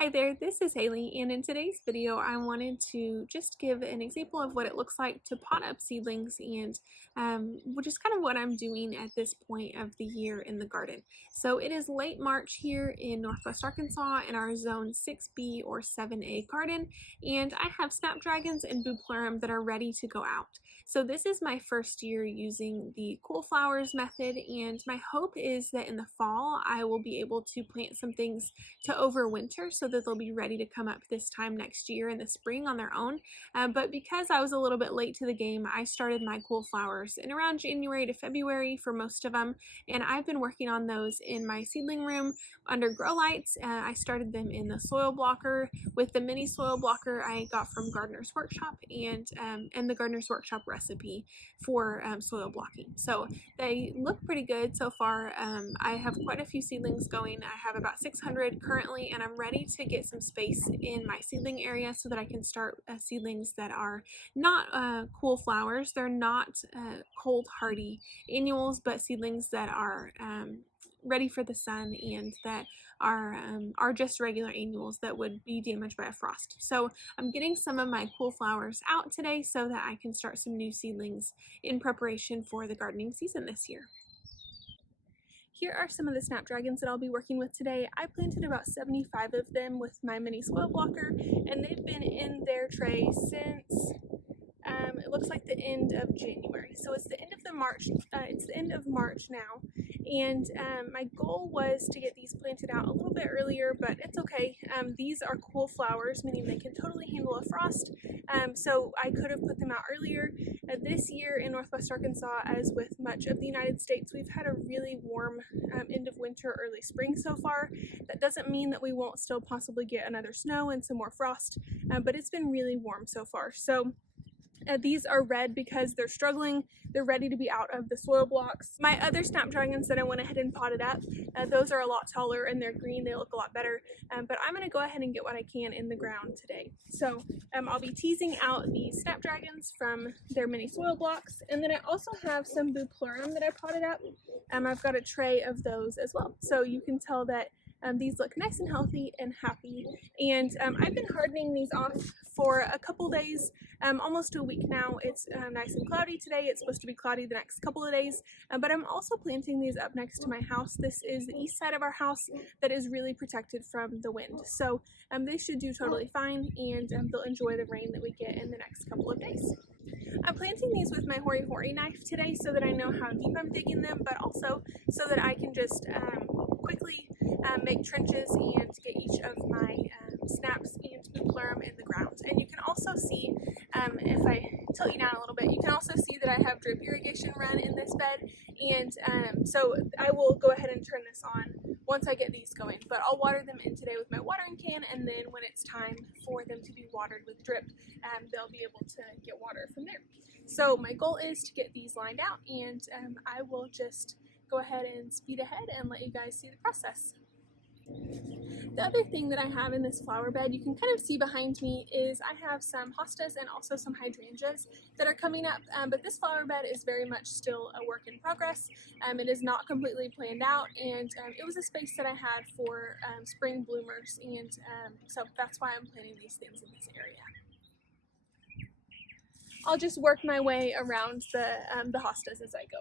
Hi there, this is Haley, and in today's video I wanted to just give an example of what it looks like to pot up seedlings and which is kind of what I'm doing at this point of the year in the garden. So it is late March here in Northwest Arkansas in our zone 6B or 7A garden, and I have Snapdragons and Bupleurum that are ready to go out. So this is my first year using the cool flowers method, and my hope is that in the fall I will be able to plant some things to overwinter so that they'll be ready to come up this time next year in the spring on their own. But because I was a little bit late to the game, I started my cool flowers in around January to February for most of them, and I've been working on those in my seedling room under grow lights. I started them in the soil blocker with the mini soil blocker I got from Gardener's Workshop and the Gardener's Workshop recipe for soil blocking. So they look pretty good so far. I have quite a few seedlings going. I have about 600 currently, and I'm ready to get some space in my seedling area so that I can start seedlings that are not cool flowers. They're not cold hardy annuals, but seedlings that are ready for the sun and that are just regular annuals that would be damaged by a frost. So I'm getting some of my cool flowers out today so that I can start some new seedlings in preparation for the gardening season this year. Here are some of the Snapdragons that I'll be working with today. I planted about 75 of them with my mini soil blocker, and they've been in their tray since it looks like the end of January. So it's the end of March now, and my goal was to get these planted out a little bit earlier, but it's okay. These are cool flowers, meaning they can totally handle a frost. So I could have put them out earlier. This year in Northwest Arkansas, as with much of the United States, we've had a really warm end of winter, early spring so far. That doesn't mean that we won't still possibly get another snow and some more frost, but it's been really warm so far. So these are red because they're struggling. They're ready to be out of the soil blocks. My other Snapdragons that I went ahead and potted up, those are a lot taller and they're green. They look a lot better, but I'm going to go ahead and get what I can in the ground today. So I'll be teasing out the Snapdragons from their mini soil blocks, and then I also have some Bupleurum that I potted up. I've got a tray of those as well. So you can tell that these look nice and healthy and happy, and I've been hardening these off for a couple days, almost a week now. It's nice and cloudy today. It's supposed to be cloudy the next couple of days, but I'm also planting these up next to my house. This is the east side of our house that is really protected from the wind, so they should do totally fine, and they'll enjoy the rain that we get in the next couple of days. I'm planting these with my hori knife today so that I know how deep I'm digging them, but also so that I can just quickly make trenches and get each of my snaps and Bupleurum in the ground. And you can also see, if I tilt you down a little bit, you can also see that I have drip irrigation run in this bed, and so I will go ahead and turn this on once I get these going. But I'll water them in today with my watering can, and then when it's time for them to be watered with drip, they'll be able to get water from there. So my goal is to get these lined out, and I will just go ahead and speed ahead and let you guys see the process. The other thing that I have in this flower bed, you can kind of see behind me, is I have some hostas and also some hydrangeas that are coming up, but this flower bed is very much still a work in progress. It is not completely planned out, and it was a space that I had for spring bloomers, and so that's why I'm planting these things in this area. I'll just work my way around the hostas as I go.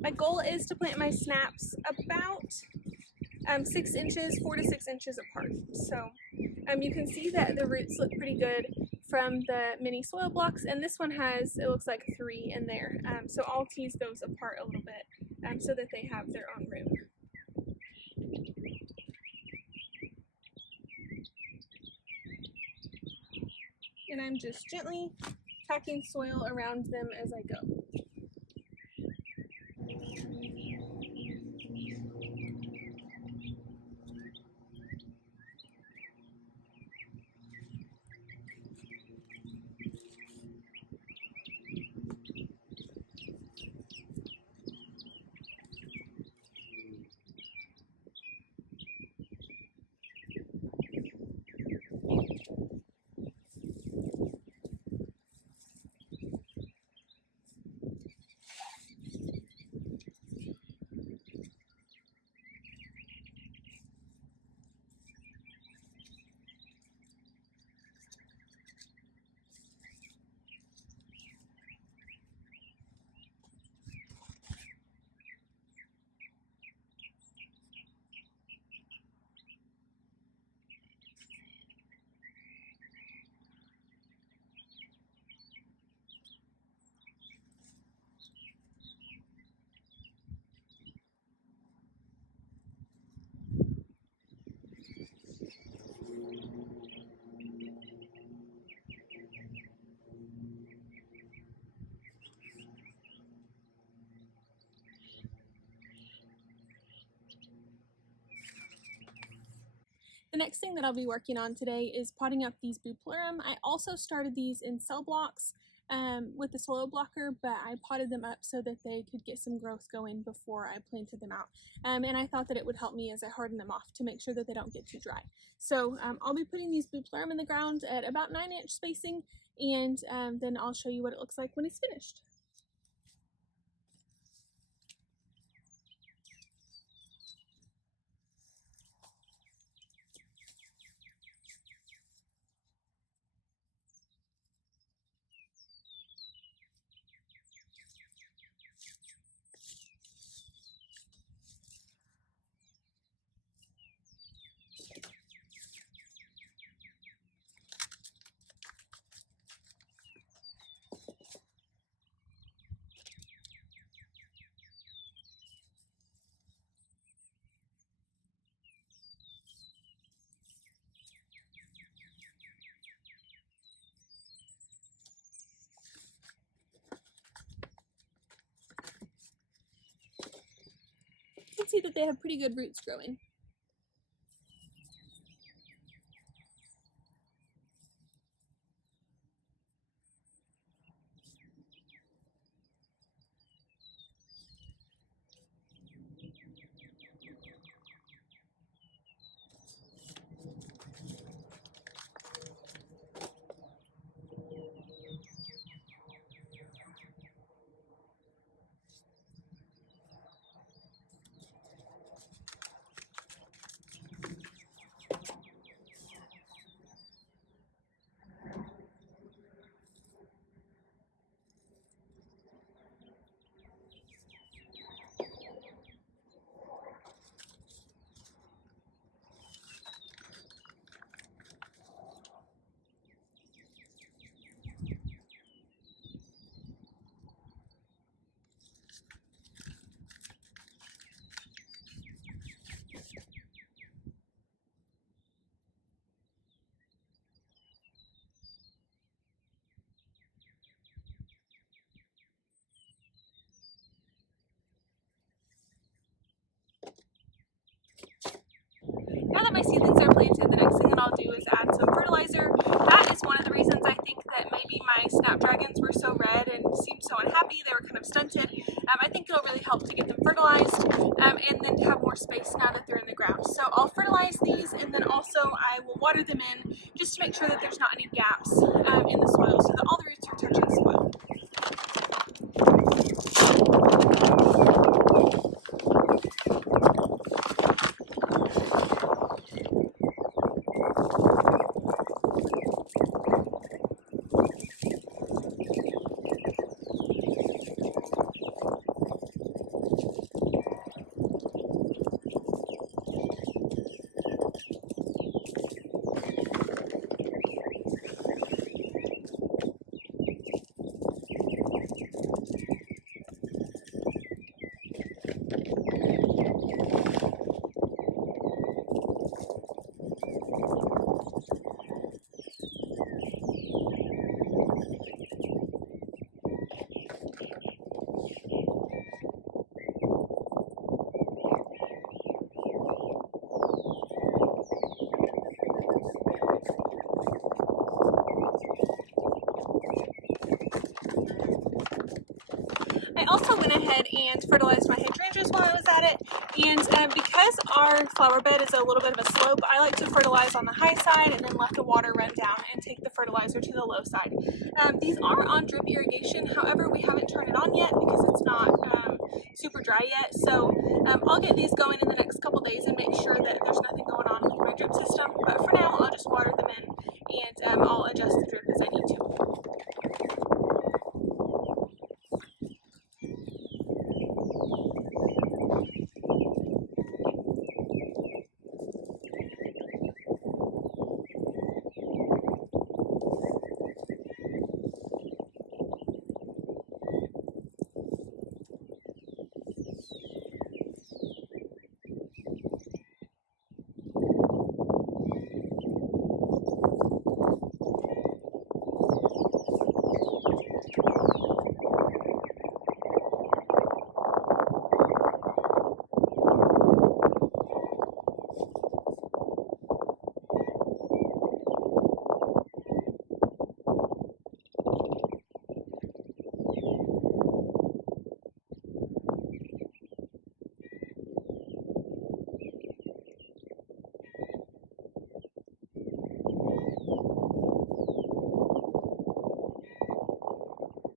My goal is to plant my snaps about 6 inches, 4 to 6 inches apart. So you can see that the roots look pretty good from the mini soil blocks, and this one has, it looks like 3 in there. So I'll tease those apart a little bit so that they have their own room. And I'm just gently packing soil around them as I go. The next thing that I'll be working on today is potting up these Bupleurum. I also started these in cell blocks with the soil blocker, but I potted them up so that they could get some growth going before I planted them out. And I thought that it would help me as I harden them off to make sure that they don't get too dry. So I'll be putting these Bupleurum in the ground at about 9-inch spacing, and then I'll show you what it looks like when it's finished. You can see that they have pretty good roots growing. Now that my seedlings are planted, the next thing that I'll do is add some fertilizer. That is one of the reasons I think that maybe my Snapdragons were so red and seemed so unhappy. They were kind of stunted. I think it'll really help to get them fertilized and then to have more space now that they're in the ground. So I'll fertilize these, and then also I will water them in just to make sure that there's not any gaps in the soil so that all the roots are touching the soil. I also went ahead and fertilized my hydrangeas while I was at it, and because our flower bed is a little bit of a slope, I like to fertilize on the high side and then let the water run down and take the fertilizer to the low side. These are on drip irrigation, however we haven't turned it on yet because it's not super dry yet, so I'll get these going in the next couple days and make sure that there's nothing going on with my drip system, but for now I'll just water them in and I'll adjust the drip as I need to.